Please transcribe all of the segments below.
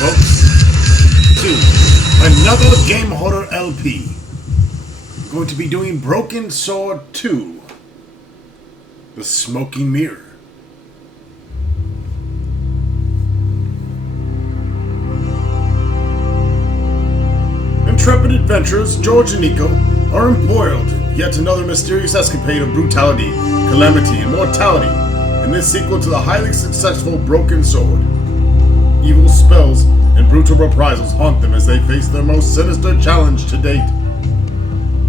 folks, to another Game Horror LP. Going to be doing Broken Sword 2, The Smoking Mirror. Intrepid adventurers George and Nico are embroiled in yet another mysterious escapade of brutality, calamity, and mortality in this sequel to the highly successful Broken Sword. Evil spells and brutal reprisals haunt them as they face their most sinister challenge to date.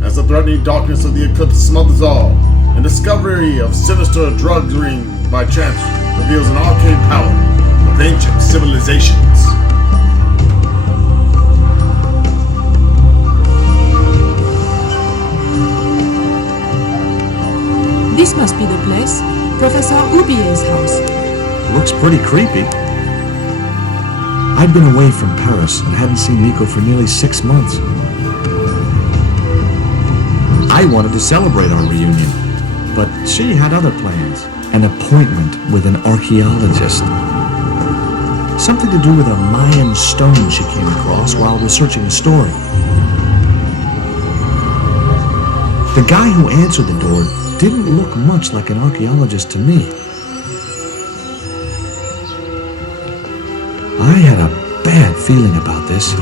As the threatening darkness of the eclipse smothers all, and discovery of sinister drug ring by chance reveals an arcane power of ancient civilizations. This must be the place. Professor Ubier's house. Looks pretty creepy. I'd been away from Paris and hadn't seen Nico for nearly 6 months. I wanted to celebrate our reunion, but she had other plans. An appointment with an archaeologist. Something to do with a Mayan stone she came across while researching a story. The guy who answered the door didn't look much like an archaeologist to me. I had a bad feeling about this.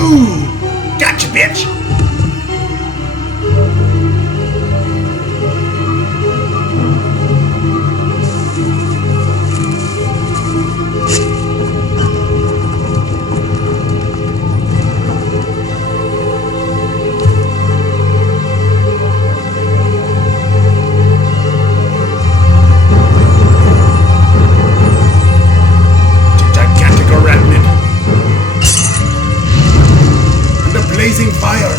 Ooh! Gotcha, bitch! Gigantic arachnid! Blazing fire!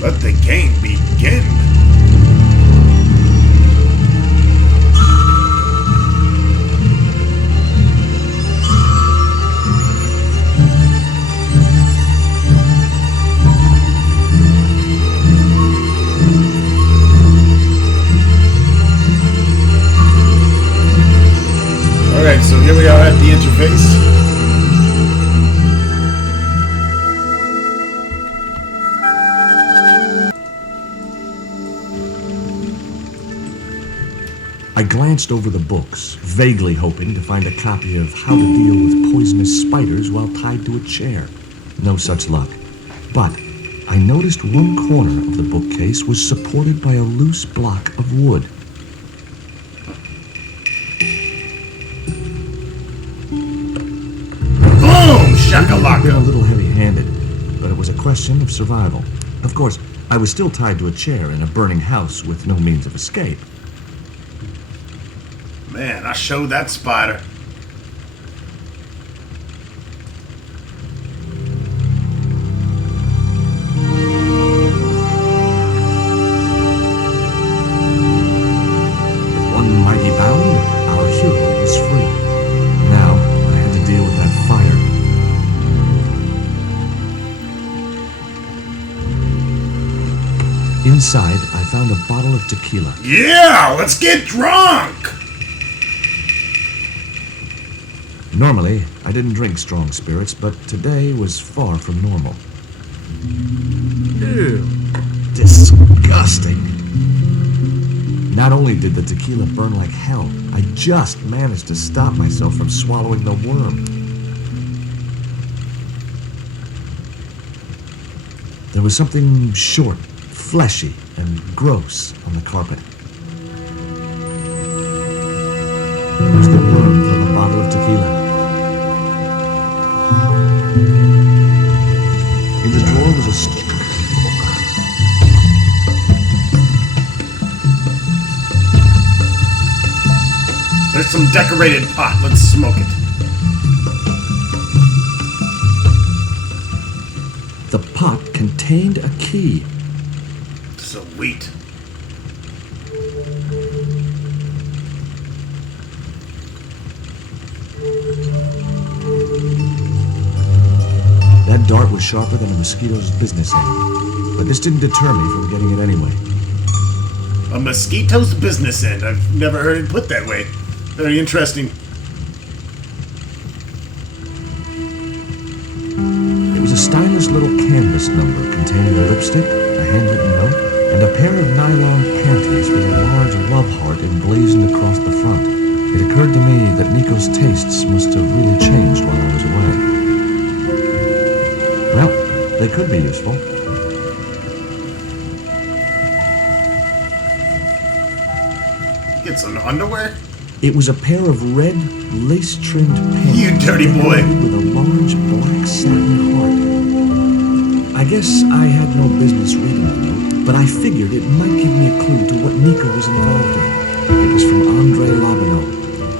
Let the game begin! Alright, so here we are at the interface. I glanced over the books, vaguely hoping to find a copy of How to Deal with Poisonous Spiders While Tied to a Chair. No such luck. But I noticed one corner of the bookcase was supported by a loose block of wood. Boom! It Shakalaka! had been a little heavy-handed, but it was a question of survival. Of course, I was still tied to a chair in a burning house with no means of escape. Man, I showed that spider. With one mighty bound, our hero was free. Now, I had to deal with that fire. Inside, I found a bottle of tequila. Yeah, let's get drunk! Normally, I didn't drink strong spirits, but today was far from normal. Ew. Disgusting. Not only did the tequila burn like hell, I just managed to stop myself from swallowing the worm. There was something short, fleshy, and gross on the carpet. It was the worm from the bottle of tequila. some decorated pot. Let's smoke it. The pot contained a key. Sweet. That dart was sharper than a mosquito's business end. But this didn't deter me from getting it anyway. A mosquito's business end. I've never heard it put that way. Very interesting. It was a stylish little canvas number containing a lipstick, a handwritten note, and a pair of nylon panties with a large love heart emblazoned across the front. It occurred to me that Nico's tastes must have really changed while I was away. Well, they could be useful. Get some underwear? It was a pair of red, lace-trimmed pants. You dirty boy! With a large black satin heart. I guess I had no business reading the note, but I figured it might give me a clue to what Nico was involved in. It was from Andre Labineau,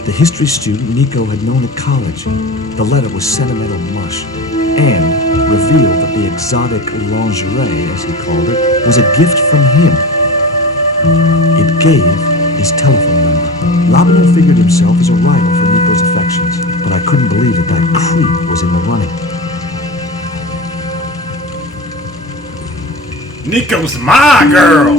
the history student Nico had known at college. The letter was sentimental mush, and revealed that the exotic lingerie, as he called it, was a gift from him. It gave his telephone number. Labineau figured himself as a rival for Nico's affections, but I couldn't believe that creep was in the running. Nico's my girl!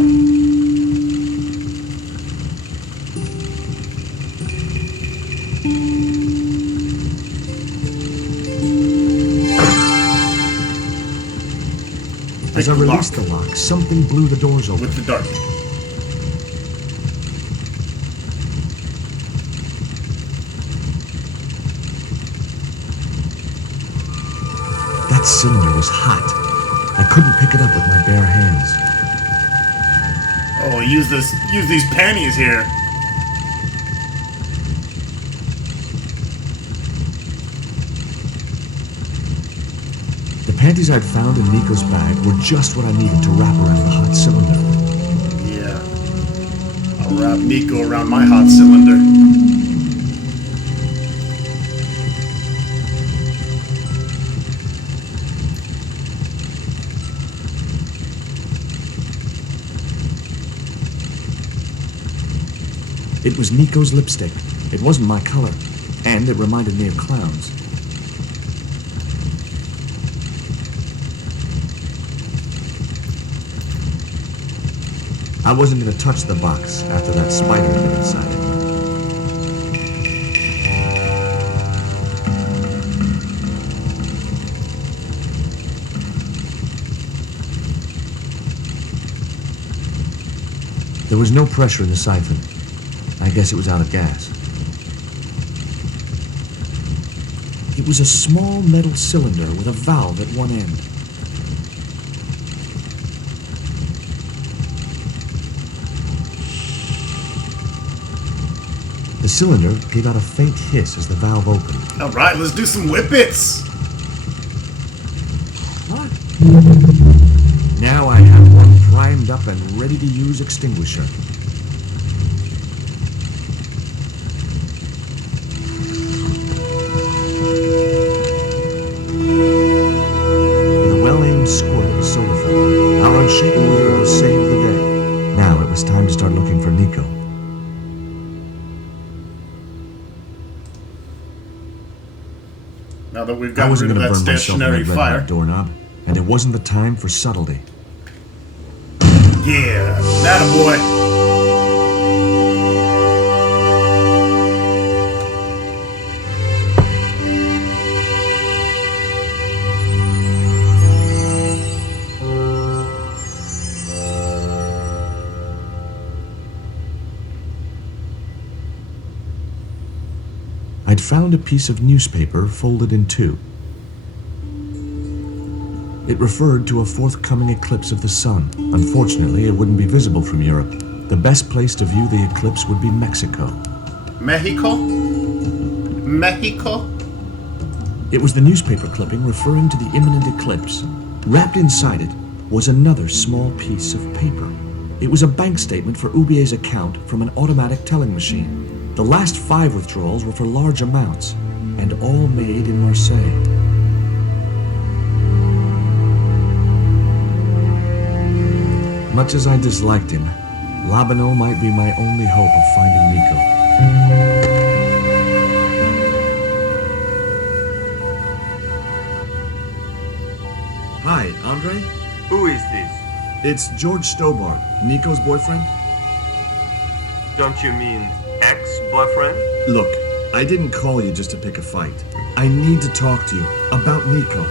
As I released the lock, something blew the doors open. With the dart. That cylinder was hot. I couldn't pick it up with my bare hands. Oh, use these panties here. The panties I'd found in Nico's bag were just what I needed to wrap around the hot cylinder. Yeah. I'll wrap Nico around my hot cylinder. It was Nico's lipstick. It wasn't my color, and it reminded me of clowns. I wasn't going to touch the box after that spider had been inside it. There was no pressure in the siphon. I guess it was out of gas. It was a small metal cylinder with a valve at one end. The cylinder gave out a faint hiss as the valve opened. Alright, let's do some whippets! What? Now I have one primed up and ready to use extinguisher. With a well-aimed squirt of soda fountain, our unshaken hero saved the day. Now it was time to start looking for Nico. Now that we've I got wasn't rid of going to that burn myself stationary with that red fire. hot doorknob, and it wasn't the time for subtlety. Yeah, that a boy. I'd found a piece of newspaper folded in two. It referred to a forthcoming eclipse of the sun. Unfortunately, it wouldn't be visible from Europe. The best place to view the eclipse would be Mexico. Mexico? Mexico? It was the newspaper clipping referring to the imminent eclipse. Wrapped inside it was another small piece of paper. It was a bank statement for Ubier's account from an automatic telling machine. The last 5 withdrawals were for large amounts, and all made in Marseille. Much as I disliked him, Labano might be my only hope of finding Nico. Hi, Andre? Who is this? It's George Stobart, Nico's boyfriend. Don't you mean ex-boyfriend? Look, I didn't call you just to pick a fight. I need to talk to you about Nico.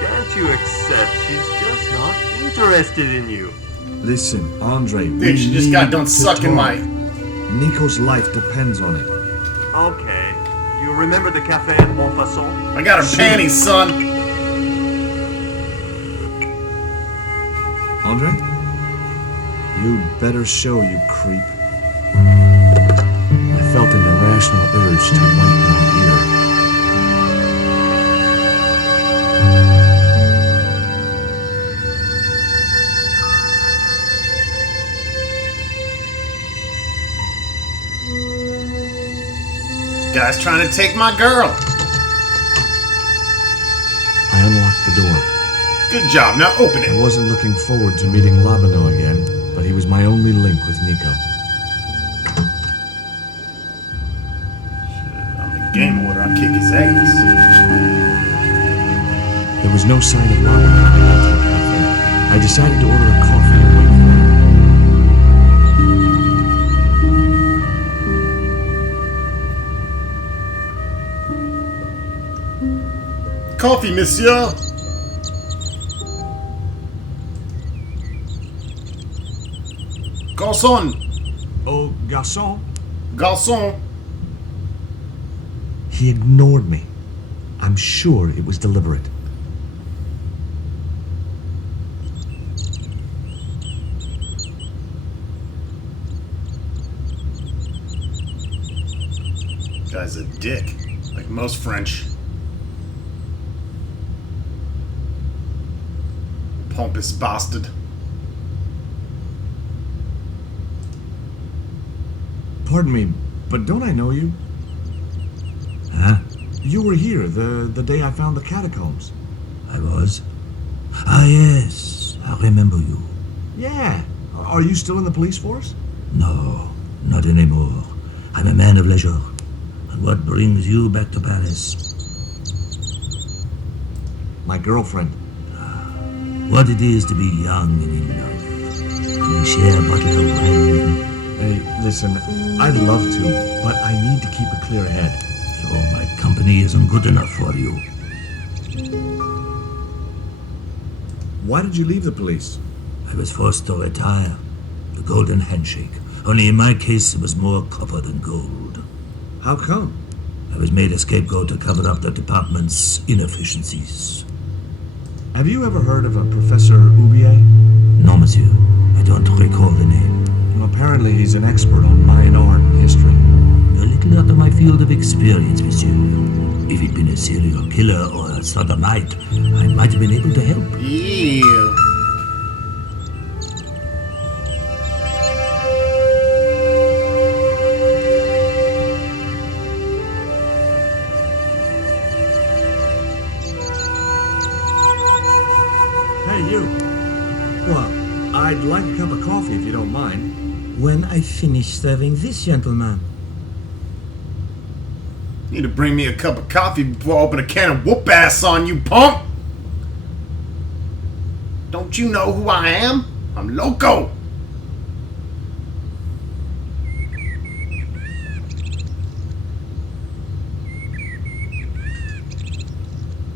Can't you accept she's just not interested in you? Listen, Andre, Dude, she just got done sucking my... Nico's life depends on it. Okay. You remember the cafe at Montfaucon? I got her panties, son. Andre? You better show, you creep. I felt an irrational urge to wipe my ear. Guy's trying to take my girl. I unlocked the door. Good job, now open I it. wasn't looking forward to meeting Labano again, but he was my only link with Nico. I'm the game order, I'll kick his ass. There was no sign of Labano when I got to the cafe. I decided to order a coffee and wait for him. Coffee, monsieur. Garçon. Oh, garçon. Garçon. He ignored me. I'm sure it was deliberate. Guy's a dick, like most French. Pompous bastard. Pardon me, but don't I know you? Huh? You were here the day I found the catacombs. I was? Ah, yes, I remember you. Yeah. Are you still in the police force? No, not anymore. I'm a man of leisure. And what brings you back to Paris? My girlfriend. What it is to be young and in love. To share a bottle of wine. Hey, listen, I'd love to, but I need to keep a clear head. So my company isn't good enough for you. Why did you leave the police? I was forced to retire. The golden handshake. Only in my case, it was more copper than gold. How come? I was made a scapegoat to cover up the department's inefficiencies. Have you ever heard of a Professor Oubier? No, monsieur. I don't recall the name. Well, apparently he's an expert on Mayan art and history. A little out of my field of experience, monsieur. If he'd been a serial killer or a sodomite, I might have been able to help. Ew. Hey, you. What? I'd like a cup of coffee if you don't mind. When I finish serving this gentleman. Need to bring me a cup of coffee before I open a can of whoop ass on you, punk! Don't you know who I am? I'm loco!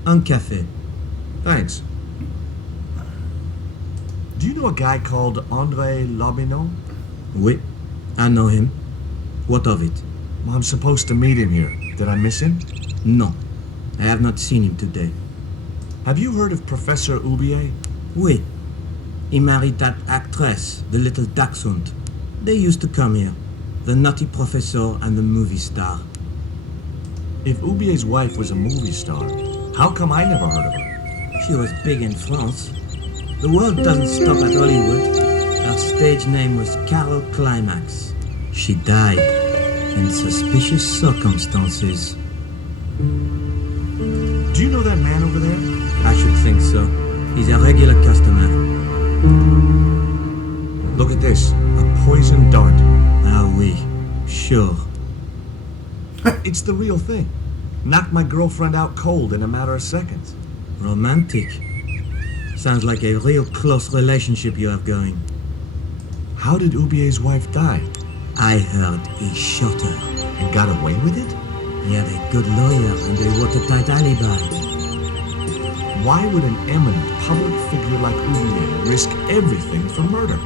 Un café. Thanks. Do you know a guy called Andre Labino? Oui, I know him. What of it? Well, I'm supposed to meet him here. Did I miss him? No, I have not seen him today. Have you heard of Professor Oubier? Oui, he married that actress, the little dachshund. They used to come here, the nutty professor and the movie star. If Oubier's wife was a movie star, how come I never heard of her? She was big in France. The world doesn't stop at Hollywood. Her stage name was Carol Climax. She died. In suspicious circumstances. Do you know that man over there? I should think so. He's a regular customer. Look at this. A poison dart. Ah oui, sure. It's the real thing. Knocked my girlfriend out cold in a matter of seconds. Romantic. Sounds like a real close relationship you have going. How did Ubier's wife die? I heard he shot her. And got away with it? He had a good lawyer and a watertight alibi. Why would an eminent public figure like Ubier risk everything for murder?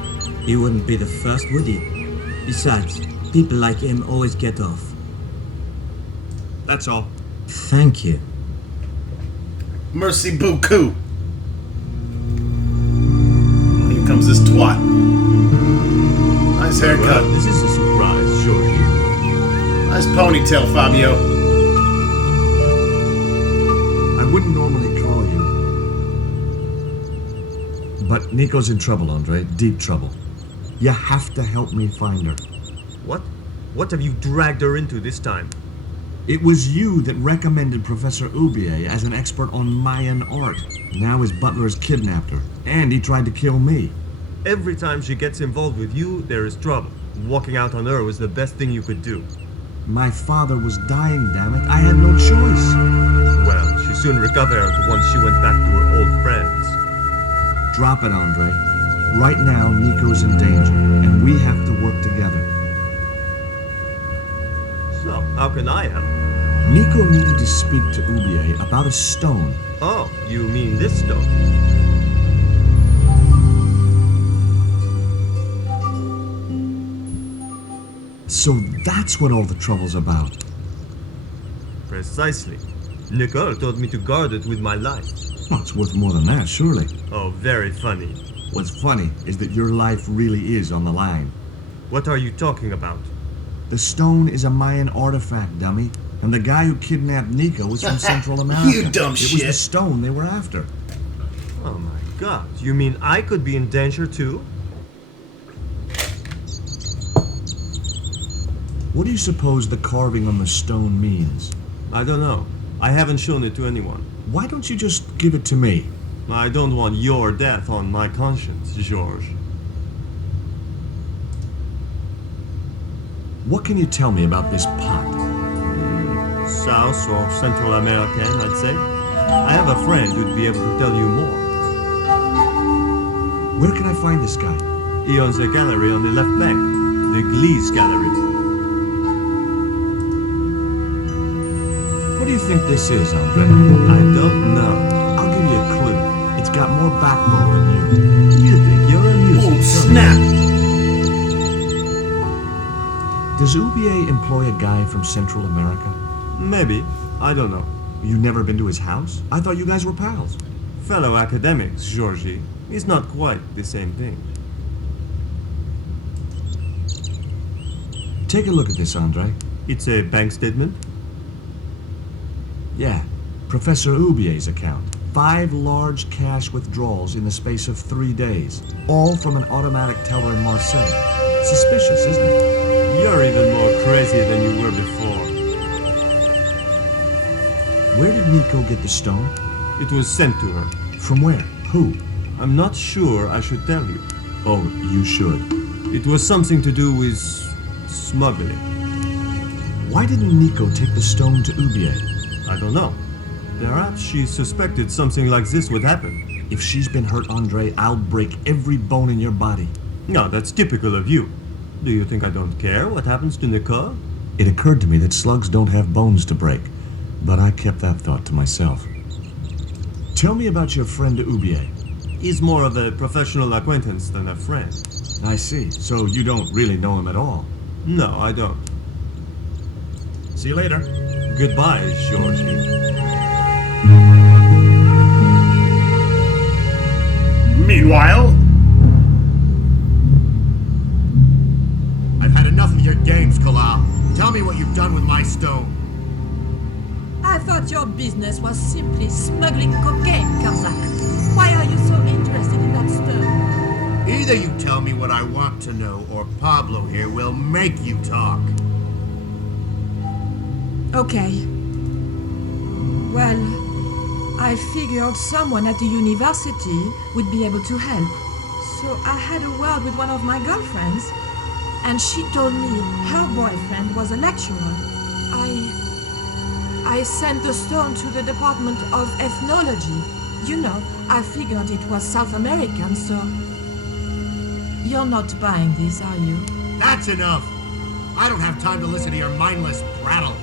He wouldn't be the first, would he? Besides, people like him always get off. That's all. Thank you. Mercy beaucoup. Here comes this twat. Nice haircut. Well, this is a surprise, Georgie. Nice ponytail, Fabio. I wouldn't normally call you. But Nico's in trouble, Andre. Deep trouble. You have to help me find her. What? What have you dragged her into this time? It was you that recommended Professor Ubier as an expert on Mayan art. Now his butler's kidnapped her, and he tried to kill me. Every time she gets involved with you, there is trouble. Walking out on her was the best thing you could do. My father was dying, damn it. I had no choice. Well, she soon recovered once she went back to her old friends. Drop it, Andre. Right now, Nico's in danger, and we have to work together. So, how can I help? Nico needed to speak to Ubier about a stone. Oh, you mean this stone? So that's what all the trouble's about. Precisely. Nicole told me to guard it with my life. Well, it's worth more than that, surely. Oh, very funny. What's funny is that your life really is on the line. What are you talking about? The stone is a Mayan artifact, dummy. And the guy who kidnapped Nico was from Central America. You dumb It was shit. the stone they were after. Oh my god, you mean I could be in danger too? What do you suppose the carving on the stone means? I don't know. I haven't shown it to anyone. Why don't you just give it to me? I don't want your death on my conscience, George. What can you tell me about this pot? South or Central American, I'd say. I have a friend who'd be able to tell you more. Where can I find this guy? He owns a gallery on the left bank, the Gliese Gallery. What do you think this is, Andre? I don't know. I'll give you a clue. It's got more backbone than you. You think you're amusing? Oh, snap! Does Ubier employ a guy from Central America? Maybe. I don't know. You never been to his house? I thought you guys were pals. Fellow academics, Georgie. It's not quite the same thing. Take a look at this, Andre. It's a bank statement. Yeah, Professor Ubier's account. 5 large cash withdrawals in the space of 3 days. All from an automatic teller in Marseille. Suspicious, isn't it? You're even more crazy than you were before. Where did Nico get the stone? It was sent to her. From where? Who? I'm not sure I should tell you. Oh, you should. It was something to do with smuggling. Why didn't Nico take the stone to Ubier? I don't know. Perhaps she suspected something like this would happen. If she's been hurt, Andre, I'll break every bone in your body. No, that's typical of you. Do you think I don't care what happens to Nicole? It occurred to me that slugs don't have bones to break, but I kept that thought to myself. Tell me about your friend Ubier. He's more of a professional acquaintance than a friend. I see. So you don't really know him at all. No, I don't. See you later. Goodbye, Georgie. Meanwhile, I've had enough of your games, Kalal. Tell me what you've done with my stone. I thought your business was simply smuggling cocaine, Karzak. Why are you so interested in that stone? Either you tell me what I want to know, or Pablo here will make you talk. Okay. Well, I figured someone at the university would be able to help. So I had a word with one of my girlfriends, and she told me her boyfriend was a lecturer. I sent the stone to the Department of Ethnology. You know, I figured it was South American, so... You're not buying this, are you? That's enough! I don't have time to listen to your mindless prattle.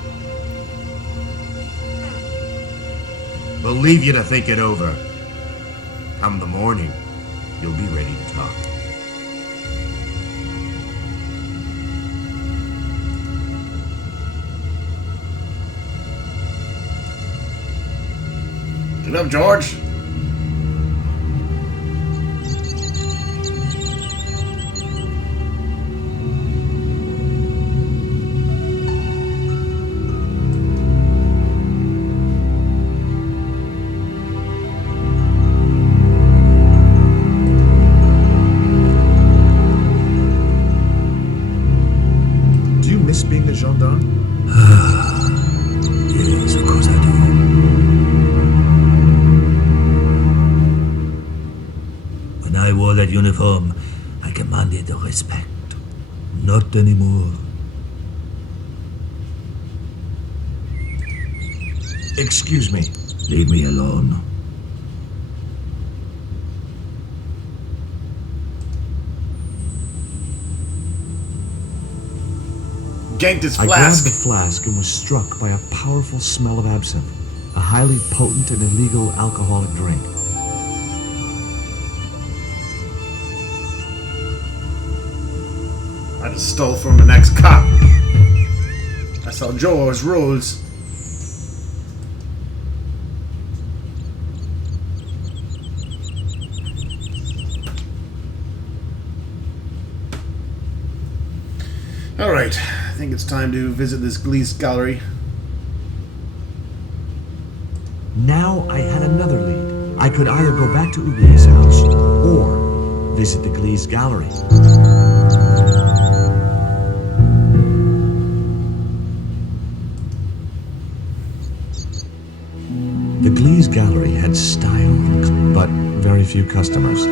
We'll leave you to think it over. Come the morning, you'll be ready to talk. Get up, George. Do you miss being a gendarme? Yes, of course I do. When I wore that uniform, I commanded respect. Not anymore. Excuse me. Leave me alone. Ganked his I grabbed the flask. flask and was struck by a powerful smell of absinthe, a highly potent and illegal alcoholic drink. I just stole from an ex-cop. That's how George rolls. Alright, I think it's time to visit this Glees gallery. Now I had another lead. I could either go back to Ubier's house or visit the Glees gallery. The Glees gallery had style, but very few customers.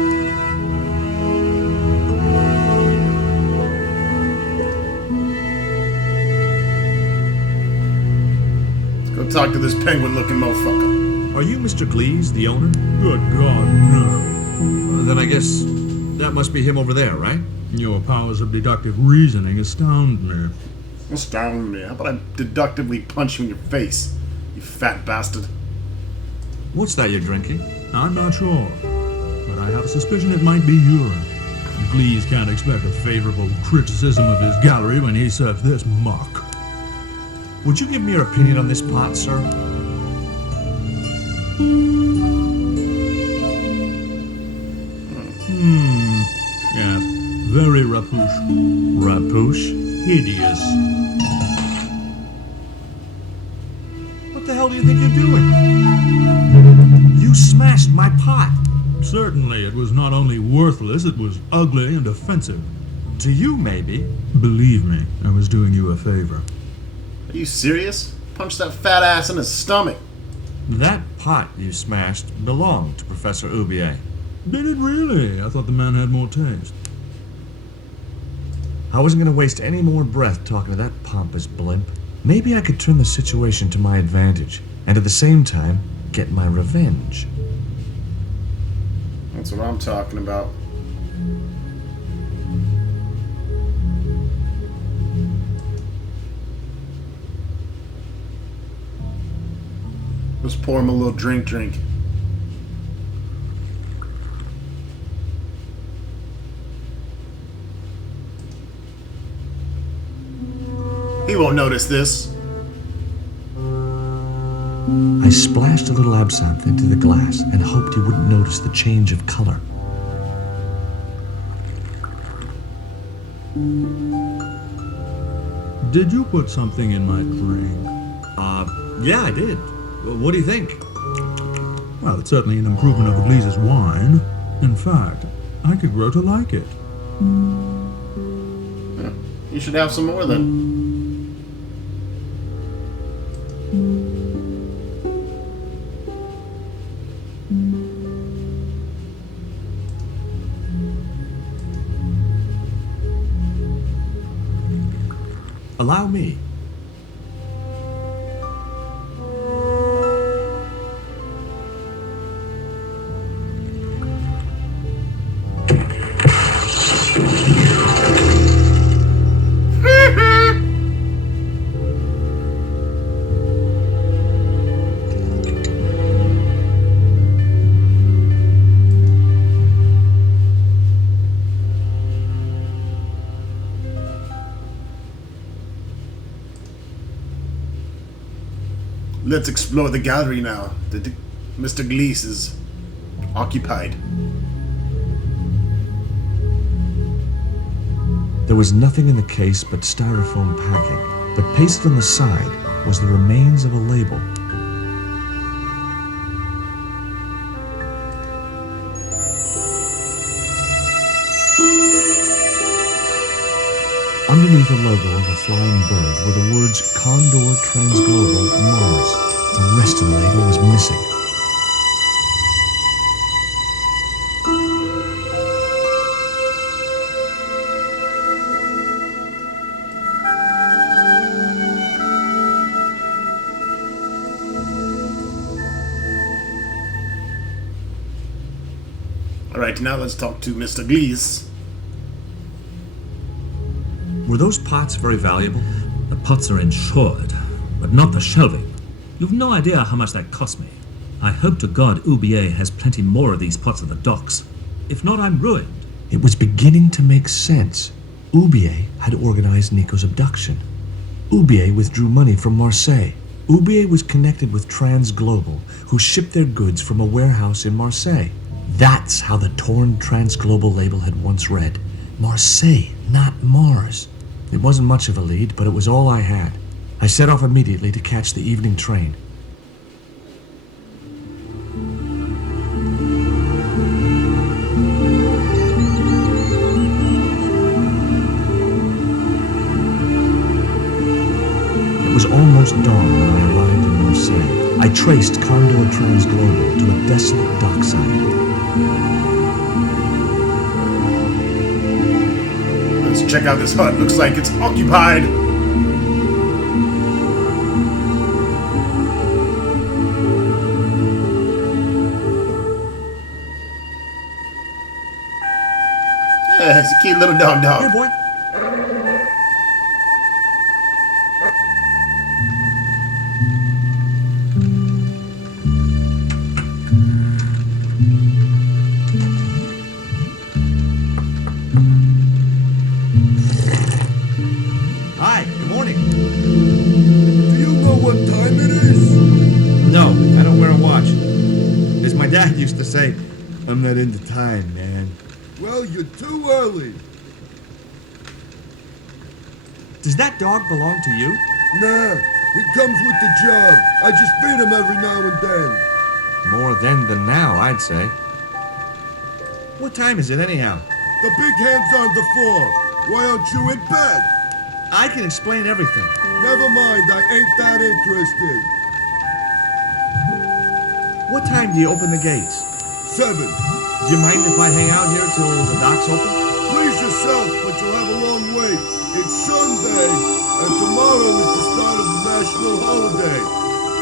Go talk to this penguin-looking motherfucker. Are you Mr. Glees, the owner? Good God, no. Then I guess that must be him over there, right? Your powers of deductive reasoning astound me. Astound me. How about I deductively punch you in your face, you fat bastard? What's that you're drinking? I'm not sure, but I have a suspicion it might be urine. Glees can't expect a favorable criticism of his gallery when he serves this muck. Would you give me your opinion on this pot, sir? Yes, very rapuche. Rapouche? Hideous. What the hell do you think you're doing? You smashed my pot. Certainly, it was not only worthless, it was ugly and offensive. To you, maybe. Believe me, I was doing you a favor. Are you serious? Punch that fat ass in his stomach. That pot you smashed belonged to Professor Ubier. Did it really? I thought the man had more taste. I wasn't going to waste any more breath talking to that pompous blimp. Maybe I could turn the situation to my advantage, and at the same time, get my revenge. That's what I'm talking about. Let's pour him a little drink. He won't notice this. I splashed a little absinthe into the glass and hoped he wouldn't notice the change of color. Did you put something in my drink? Yeah, I did. What do you think? Well, it's certainly an improvement of Glees's wine. In fact, I could grow to like it. You should have some more then. Allow me. Let's explore the gallery now. Mr. Glees is occupied. There was nothing in the case but styrofoam packing, but pasted on the side was the remains of a label. Underneath the logo of a flying bird were the words Condor Transglobal Mars. The rest of the label was missing. Alright, now let's talk to Mr. Glees. Were those pots very valuable? The pots are insured, but not the shelving. You've no idea how much that cost me. I hope to God Oubier has plenty more of these pots at the docks. If not, I'm ruined. It was beginning to make sense. Oubier had organized Nico's abduction. Oubier withdrew money from Marseille. Oubier was connected with Transglobal, who shipped their goods from a warehouse in Marseille. That's how the torn Transglobal label had once read. Marseille, not Mars. It wasn't much of a lead, but it was all I had. I set off immediately to catch the evening train. It was almost dawn when I arrived in Marseille. I traced Condor Transglobal to a desolate dockside. Let's check out this hut. Looks like it's occupied. It's a cute little dog. Here, boy. Hi, good morning. Do you know what time it is? No, I don't wear a watch. As my dad used to say, I'm not into time, man. Well, you're too early. Does that dog belong to you? Nah, he comes with the job. I just feed him every now and then. More then than now, I'd say. What time is it anyhow? The big hand's on the floor. Why aren't you in bed? I can explain everything. Never mind, I ain't that interested. What time do you open the gates? 7. Do you mind if I hang out here till the docks open? Please yourself, but you'll have a long wait. It's Sunday, and tomorrow is the start of the national holiday.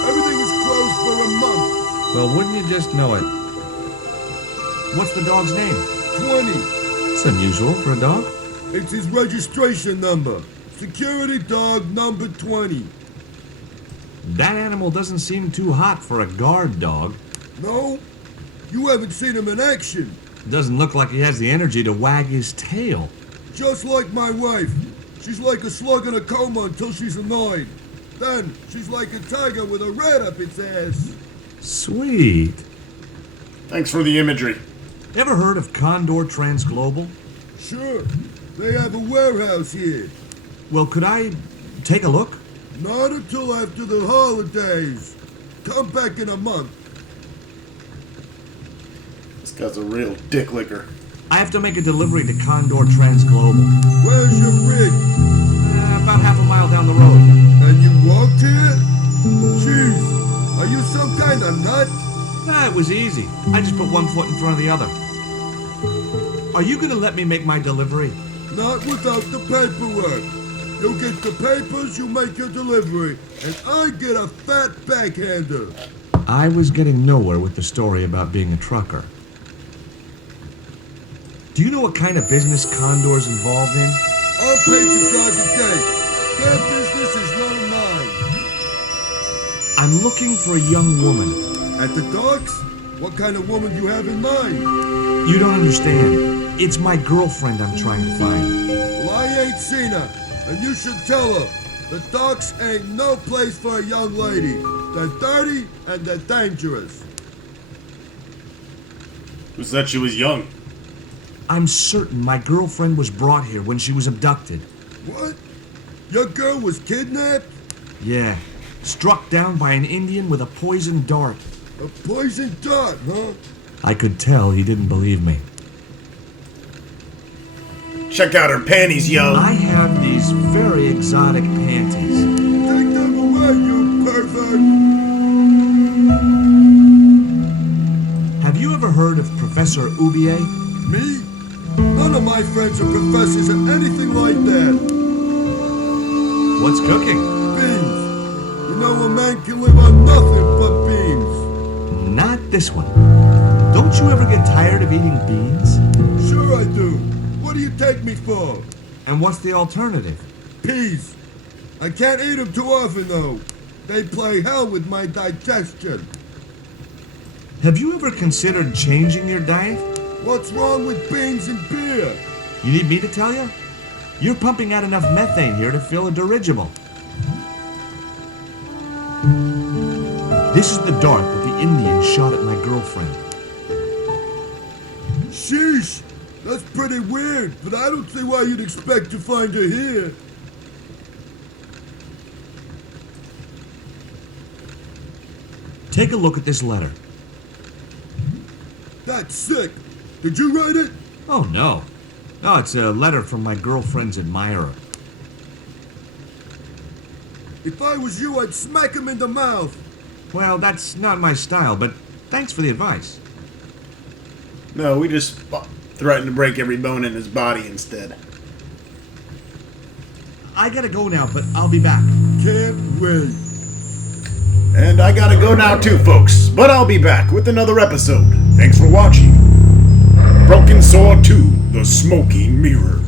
Everything is closed for a month. Well, wouldn't you just know it? What's the dog's name? 20. It's unusual for a dog. It's his registration number. Security dog number 20. That animal doesn't seem too hot for a guard dog. No? You haven't seen him in action. Doesn't look like he has the energy to wag his tail. Just like my wife. She's like a slug in a coma until she's annoyed. Then, she's like a tiger with a rat up its ass. Sweet. Thanks for the imagery. Ever heard of Condor Transglobal? Sure. They have a warehouse here. Well, could I take a look? Not until after the holidays. Come back in a month. This guy's a real dick licker. I have to make a delivery to Condor Transglobal. Where's your rig? About half a mile down the road. And you walked here? Jeez, are you some kind of nut? Nah, it was easy. I just put one foot in front of the other. Are you gonna let me make my delivery? Not without the paperwork. You get the papers, you make your delivery, and I get a fat backhander. I was getting nowhere with the story about being a trucker. Do you know what kind of business Condor's involved in? I'm paid to guard the gate. Their business is none of mine. I'm looking for a young woman. At the docks? What kind of woman do you have in mind? You don't understand. It's my girlfriend I'm trying to find. Well, I ain't seen her, and you should tell her. The docks ain't no place for a young lady. They're dirty and they're dangerous. Who said she was young? I'm certain my girlfriend was brought here when she was abducted. What? Your girl was kidnapped? Yeah, struck down by an Indian with a poisoned dart. A poison dart, huh? I could tell he didn't believe me. Check out her panties, yo. I have these very exotic panties. Take them away, you pervert! Have you ever heard of Professor Oubier? Me? None of my friends are professors or anything like that. What's cooking? Beans. You know a man can live on nothing but beans. Not this one. Don't you ever get tired of eating beans? Sure I do. What do you take me for? And what's the alternative? Peas. I can't eat them too often, though. They play hell with my digestion. Have you ever considered changing your diet? What's wrong with beans and beer? You need me to tell you? You're pumping out enough methane here to fill a dirigible. This is the dart that the Indian shot at my girlfriend. Sheesh. That's pretty weird, but I don't see why you'd expect to find her here. Take a look at this letter. That's sick. Did you write it? Oh, no. No, it's a letter from my girlfriend's admirer. If I was you, I'd smack him in the mouth. Well, that's not my style, but thanks for the advice. No, we just threatened to break every bone in his body instead. I gotta go now, but I'll be back. Can't wait. And I gotta go now too, folks. But I'll be back with another episode. Thanks for watching. Broken Sword 2, The Smoky Mirror.